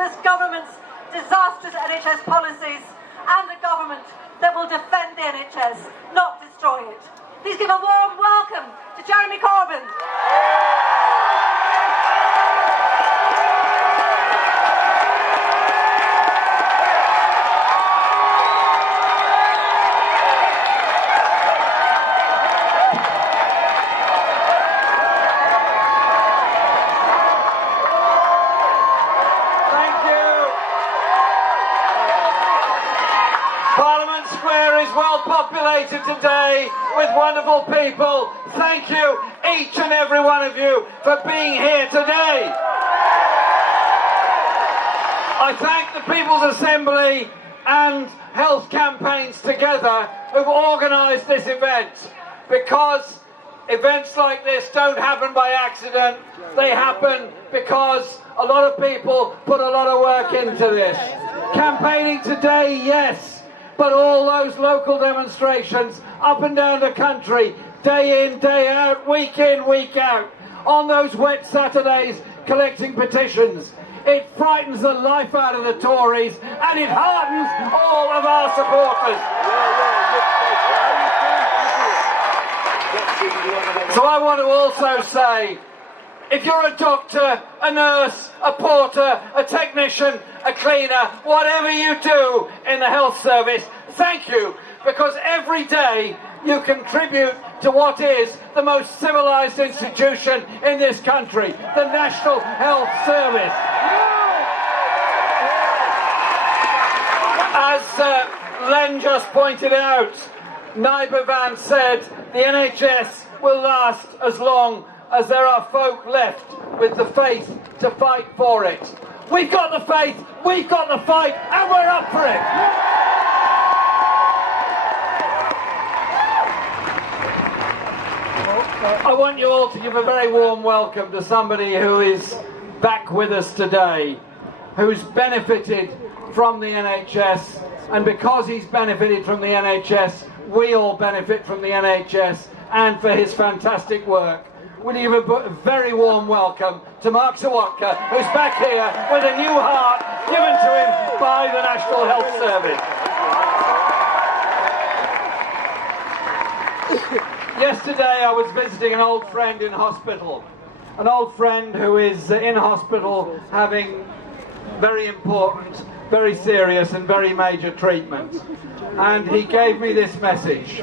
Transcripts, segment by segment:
this government's disastrous NHS policies and a government that will defend the NHS, not destroy it. Please give a warm welcome to Jeremy Corbyn. Parliament Square is well populated today with wonderful people. Thank you, each and every one of you, for being here today. I thank the People's Assembly and Health Campaigns Together who've organised this event, because events like this don't happen by accident. They happen because a lot of people put a lot of work into this. Campaigning today, yes. But all those local demonstrations up and down the country, day in, day out, week in, week out, on those wet Saturdays collecting petitions. It frightens the life out of the Tories and it heartens all of our supporters. So I want to also say, if you're a doctor, a nurse, a porter, a technician, a cleaner, whatever you do in the health service, thank you, because every day you contribute to what is the most civilised institution in this country, the National Health Service. As Len just pointed out, Naibavan said the NHS will last as long as there are folk left with the faith to fight for it. We've got the faith, we've got the fight, and we're up for it. I want you all to give a very warm welcome to somebody who is back with us today, who's benefited from the NHS, and because he's benefited from the NHS, we all benefit from the NHS, and for his fantastic work. Will you give a very warm welcome to Mark Sawatka, who's back here with a new heart given to him by the National Health Service. Yesterday I was visiting an old friend in hospital, an old friend who is in hospital having very important, very serious and very major treatment. And he gave me this message.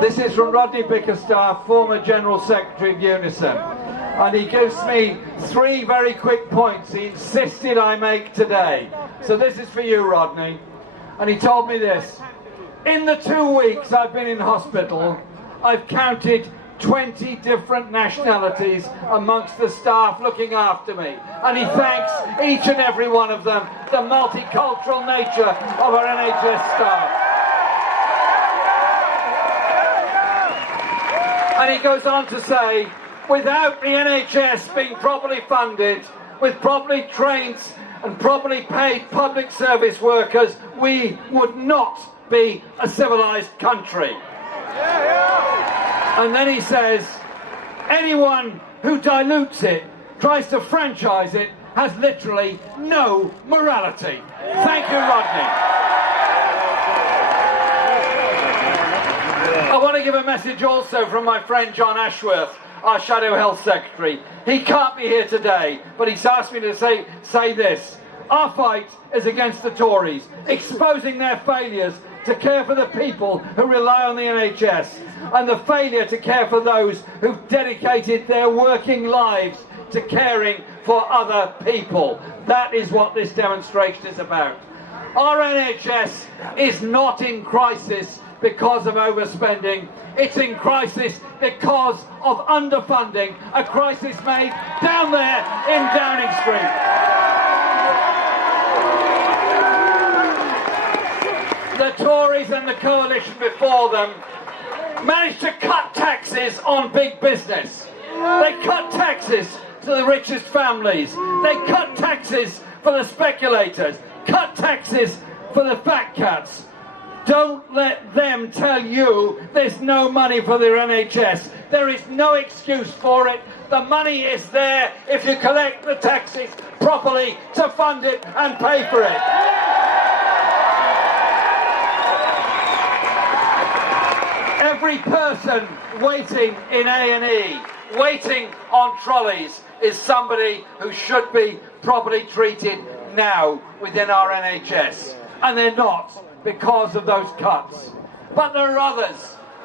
This is from Rodney Bickerstaff, former General Secretary of Unison. And he gives me 3 very quick points he insisted I make today. So this is for you, Rodney. And he told me this. In the 2 weeks I've been in hospital, I've counted 20 different nationalities amongst the staff looking after me. And he thanks each and every one of them, the multicultural nature of our NHS staff. And he goes on to say, without the NHS being properly funded, with properly trained and properly paid public service workers, we would not be a civilised country. And then he says, anyone who dilutes it, tries to franchise it, has literally no morality. Thank you, Rodney. I want to give a message also from my friend John Ashworth, our Shadow Health Secretary. He can't be here today, but he's asked me to say this. Our fight is against the Tories, exposing their failures to care for the people who rely on the NHS, and the failure to care for those who've dedicated their working lives to caring for other people. That is what this demonstration is about. Our NHS is not in crisis because of overspending. It's in crisis because of underfunding, a crisis made down there in Downing Street. The Tories and the coalition before them managed to cut taxes on big business. They cut taxes to the richest families. They cut taxes for the speculators. Cut taxes for the fat cats. Don't let them tell you there's no money for the NHS. There is no excuse for it. The money is there if you collect the taxes properly to fund it and pay for it. Every person waiting in A&E, waiting on trolleys, is somebody who should be properly treated now within our NHS. And they're not, because of those cuts. But there are others,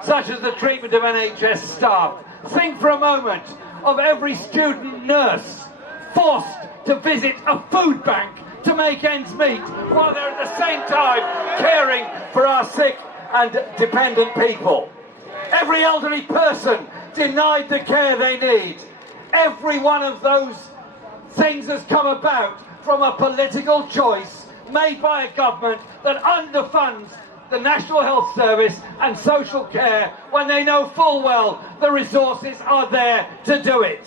such as the treatment of NHS staff. Think for a moment of every student nurse forced to visit a food bank to make ends meet, while they're at the same time caring for our sick and dependent people. Every elderly person denied the care they need. Every one of those things has come about from a political choice made by a government that underfunds the National Health Service and social care when they know full well the resources are there to do it.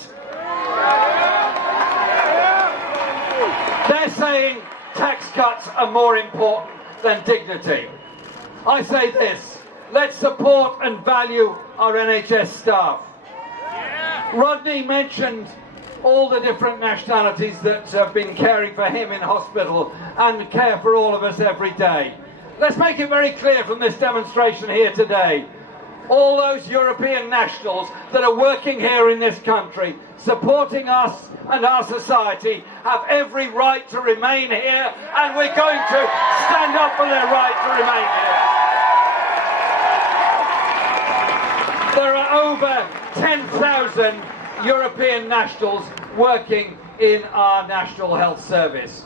They're saying tax cuts are more important than dignity. I say this: let's support and value our NHS staff. Rodney mentioned all the different nationalities that have been caring for him in hospital and care for all of us every day. Let's make it very clear from this demonstration here today. All those European nationals that are working here in this country, supporting us and our society, have every right to remain here, and we're going to stand up for their right to remain here. There are over 10,000 European nationals working in our National Health Service.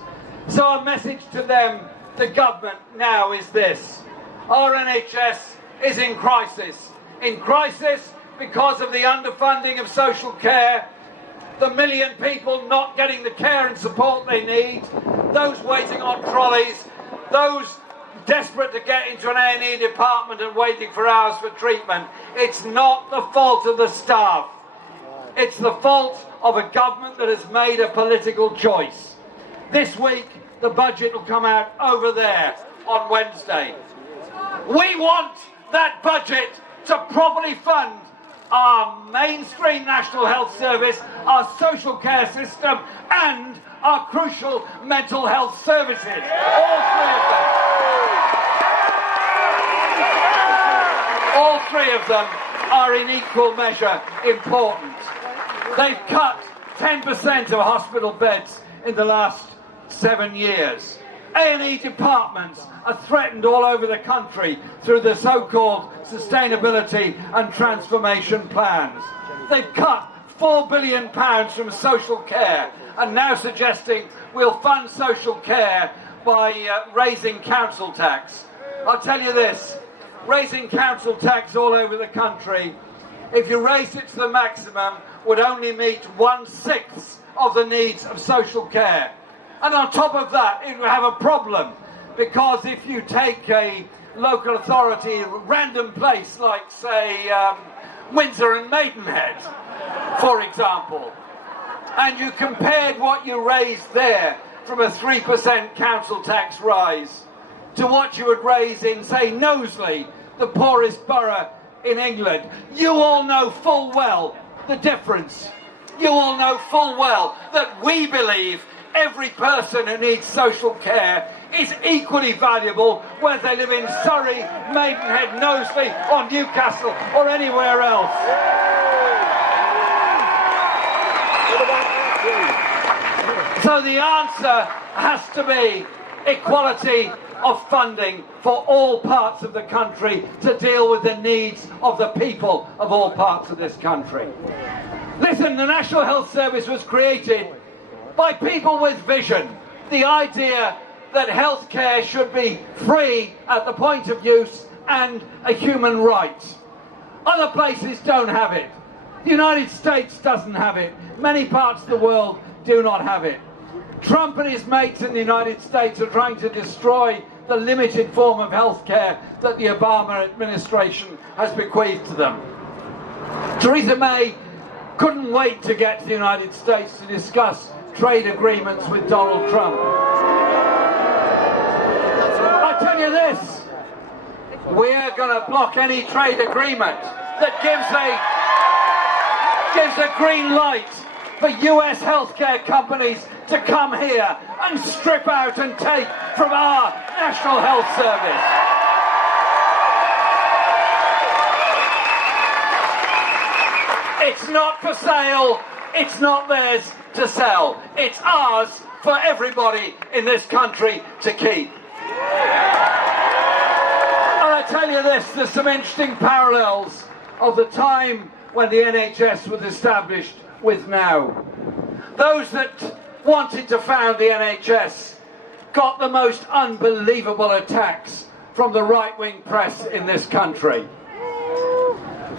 So our message to them, the government, now is this: our NHS is in crisis. In crisis because of the underfunding of social care, the million people not getting the care and support they need, those waiting on trolleys, those desperate to get into an A&E department and waiting for hours for treatment. It's not the fault of the staff. It's the fault of a government that has made a political choice. This week, the budget will come out over there on Wednesday. We want that budget to properly fund our mainstream National Health Service, our social care system, and our crucial mental health services. All three of them. All three of them are in equal measure important. They've cut 10% of hospital beds in the last 7 years. A&E departments are threatened all over the country through the so-called sustainability and transformation plans. They've cut £4 billion from social care and now suggesting we'll fund social care by raising council tax. I'll tell you this: raising council tax all over the country, if you raised it to the maximum, would only meet 1/6 of the needs of social care. And on top of that, it would have a problem, because if you take a local authority, a random place like, say, Windsor and Maidenhead, for example, and you compared what you raised there from a 3% council tax rise to what you would raise in, say, Knowsley, the poorest borough in England, you all know full well the difference. You all know full well that we believe every person who needs social care is equally valuable, whether they live in Surrey, Maidenhead, Knowsley, or Newcastle, or anywhere else. So the answer has to be equality of funding for all parts of the country to deal with the needs of the people of all parts of this country. Listen, the National Health Service was created by people with vision. The idea that healthcare should be free at the point of use and a human right. Other places don't have it. The United States doesn't have it. Many parts of the world do not have it. Trump and his mates in the United States are trying to destroy the limited form of healthcare that the Obama administration has bequeathed to them. Theresa May couldn't wait to get to the United States to discuss trade agreements with Donald Trump. I tell you this, we're going to block any trade agreement that gives a green light for US healthcare companies to come here and strip out and take from our National Health Service. It's not for sale, it's not theirs to sell. It's ours for everybody in this country to keep. And I tell you this, there's some interesting parallels of the time when the NHS was established with now. Those that wanted to found the NHS got the most unbelievable attacks from the right-wing press in this country.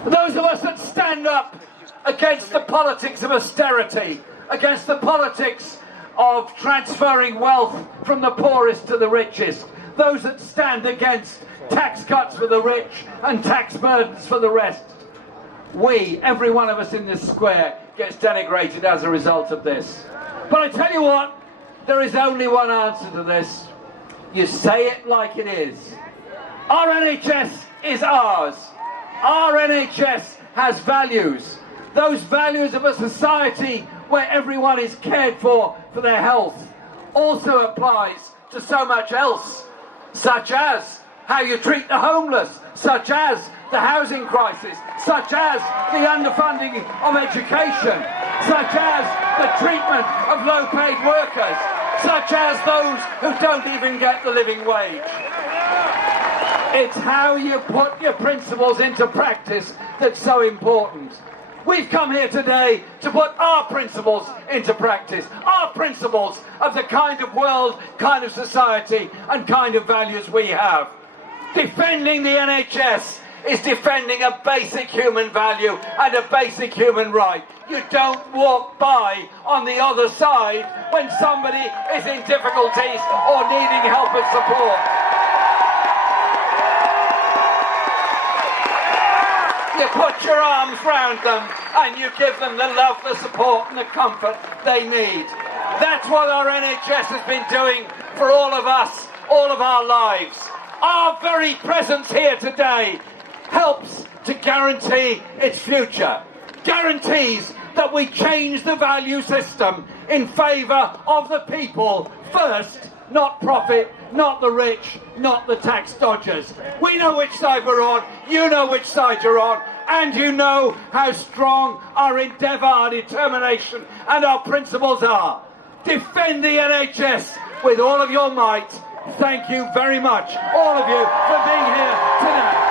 Those of us that stand up against the politics of austerity, against the politics of transferring wealth from the poorest to the richest, those that stand against tax cuts for the rich and tax burdens for the rest. We, every one of us in this square, gets denigrated as a result of this. But I tell you what, there is only one answer to this. You say it like it is. Our NHS is ours. Our NHS has values. Those values of a society where everyone is cared for their health also applies to so much else, such as how you treat the homeless, such as the housing crisis, such as the underfunding of education, such as the treatment of low-paid workers, such as those who don't even get the living wage. It's how you put your principles into practice that's so important. We've come here today to put our principles into practice, our principles of the kind of world, kind of society and kind of values we have. Defending the NHS is defending a basic human value and a basic human right. You don't walk by on the other side when somebody is in difficulties or needing help and support. You put your arms round them and you give them the love, the support and the comfort they need. That's what our NHS has been doing for all of us, all of our lives. Our very presence here today helps to guarantee its future, guarantees that we change the value system in favour of the people first, not profit, not the rich, not the tax dodgers. We know which side we're on, you know which side you're on, and you know how strong our endeavour, our determination and our principles are. Defend the NHS with all of your might. Thank you very much, all of you, for being here today.